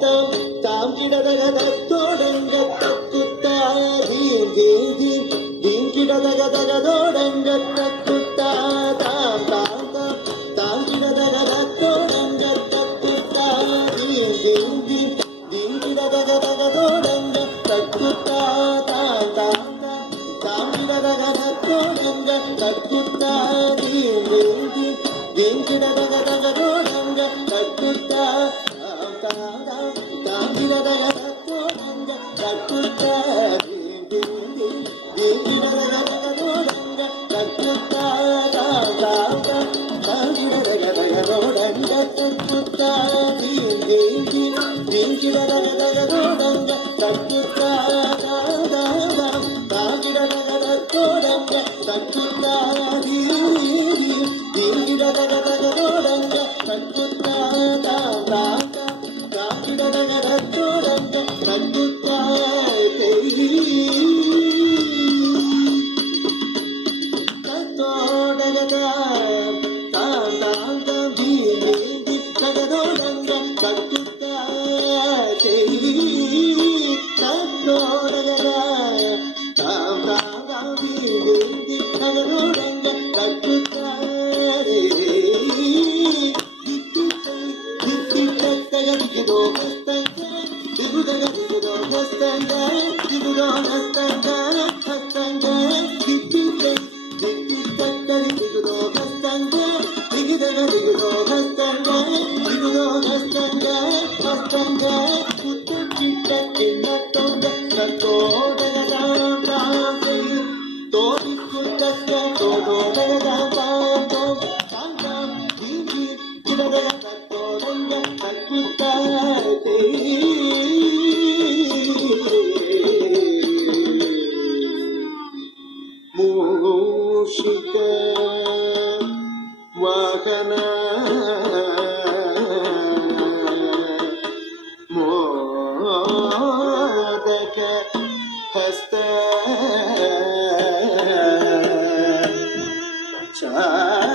தாம் தாம் கிடதகத தோடங்க தக்குத்தா theme theme theme theme கிடதகதக தோடங்க தக்குத்தா தாம் தாம் தாம் தாம் கிடதகத தோடங்க தக்குத்தா தீம் தீம் தீம் தீம் கிடதகதக தோடங்க தக்குத்தா தாம் தாம் தாம் தாம் கிடதகத தோடங்க தக்குத்தா தீம் தீம் தீம் தீம் கிடதகதக தோடங்க தக்குத்தா தாங்கிடதக தோடங்க தக்குத்தா தீங்கிடதக தோடங்க தக்குத்தா தாங்கிடதக தோடங்க தக்குத்தா தீங்கிடதக தோடங்க தக்குத்தா தாங்கிடதக தோடங்க தக்குத்தா தீங்கிடதக தோடங்க தக்குத்தா தோடங்க தக்குத்தா தோடகத தாம் தாம் தாம் தீந்தி தகதோடங்க தக்குத்தா தோடகத தாம் தாம் தாம் தீந்தி தகதோடங்க தக்குத்தா ಮೂಷಿಕ ವಾಹನ ಮೋದಕ ಹಸ್ತ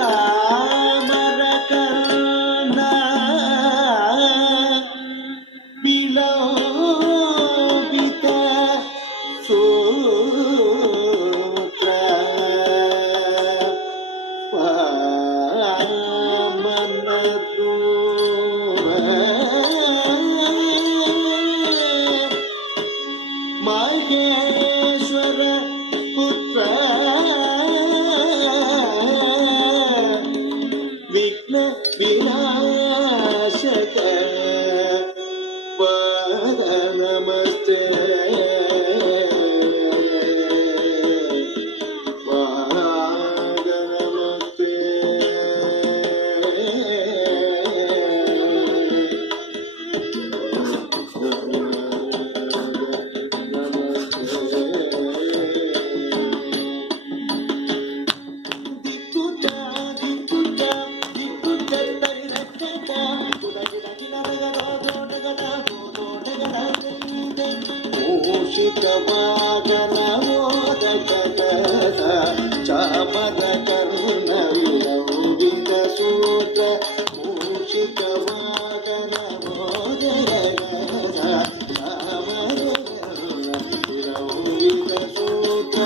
ಚಾಮರ ಕರ್ಣ ವಿಲೋಭಿತ ಸೂತ್ರ ಮಹೇಶ್ವರ ಪುತ್ರ ವಿಘ್ನ ವಿನಾಶಕ ಪಾದ ನಮಸ್ತೆ ಪಾದ ನಮಸ್ತೆ ಮೂಷಿಕವಾಗನ ಮೋದಕ ಚಾಮರ ಕರ್ಣ ವಿಲಂಬಿತ ಸೂತ್ರ ಮೂಷಿಕವಾಗನ ಮೋದಕ ಚಾಮರ ಕರ್ಣ ವಿಲಂಬಿತ ಸೂತ್ರ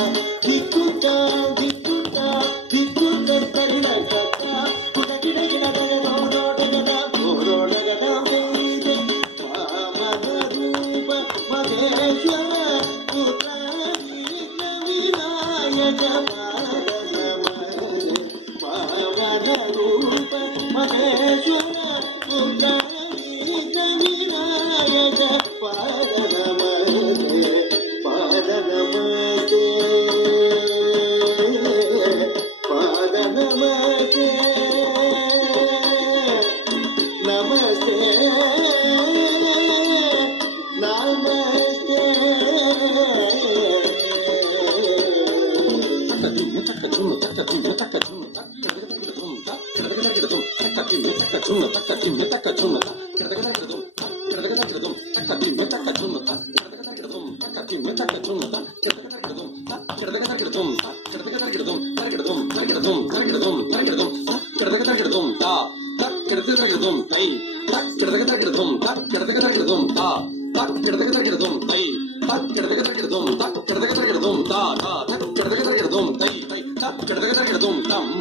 ದಿಕ್ಕುತ ದಿಕ್ಕುತ ದಿಕ್ಕುತ ಪರಿಣಕತ ಪುಟ ಗಿಡ ಗಿಡದ ರೋಡೋಡಗದ ರೋಡೋಡಗದ ವಾಮನ ರೂಪ ಮಹೇಶ್ವರ ಪುತ್ರ ವಿನಾಯಕ ಪಾವನ ರೂಪ ಮಹೇಶ್ವರ ಪುತ್ರ ವಿನಾಯಕ ಪಾದ ನಮಸ್ತೆ ಪಾದ ನಮಸ್ತೆ ಪಾದ ನಮಸ್ತೆ ನಮಸ್ತೆ ನಮಸ್ತೆ ಕಿಡದಗದಗಿಡದುಂ தை தக் கிடதக தக்கிடதும் தக் கிடதக தக்கிடதும் தா தக் கிடதக தக்கிடதும் தை தக் கிடதக தக்கிடதும் தக் கிடதக தக்கிடதும் தா தா தக் கிடதக தக்கிடதும் தை தை தக் கிடதக தக்கிடதும் தம்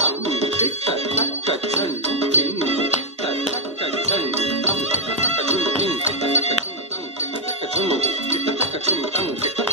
தம் கிட்ட தக்க சன் கின் தக்க சன் தம் கிட்ட தக்க சுன் கின் கிட்ட தக்க சுன் தம் கிட்ட தக்க சுன் கிட்ட தக்க சுன் தம் கிட்ட